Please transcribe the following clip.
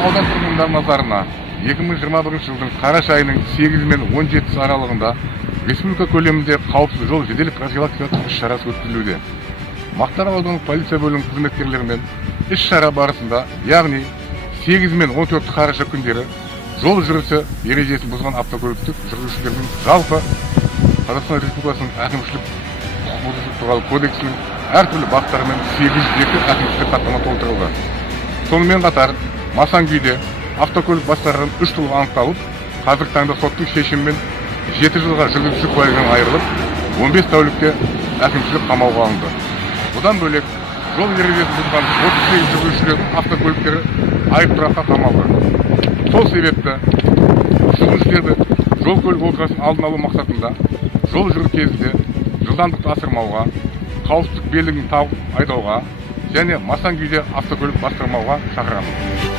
Аудан тұрғындар назарына 2021 жылдың қараша айының 8 мен 17 аралығында республика көлемінде қауіпсіз жол жедел профилактикалық іс-шарасы өткізілуде. Мақтаарал аудандық полиция бөлімінің қызметкерлерімен іс-шара барысында, яғни 8 мен 14 қараша күндері жол жүрісі ережесін бұзған автокөліктік жүргізушілердің жалпы Қазақстан Республикасының әкімшілік құқық бұзушылық туралы кодексінің әртүрлі баптарымен 802 әкімшілік хаттама толтырылды. Сонымен қатар, масаң күйде автокөлік басқарған 3 тұлға анықталып, қазіргі таңда соттың шешімімен 7 жылға жүргізуші куәлігінен айырылып, 15 тәулікке әкімшілік қамауға алынды. Бұдан бөлек, жол ережесін бұзған 38 жүргізушілердің автокөліктері айыптұраққа қамалды. Сол себепті жүргізушілерді жол көлік оқиғасын алдын алу мақсатында жол жүру кезінде жылдамдықты асырмауға, қауіпсіздік белгісін тауып айдауға және масаң күйде автокөлік басқармауға шақырамыз.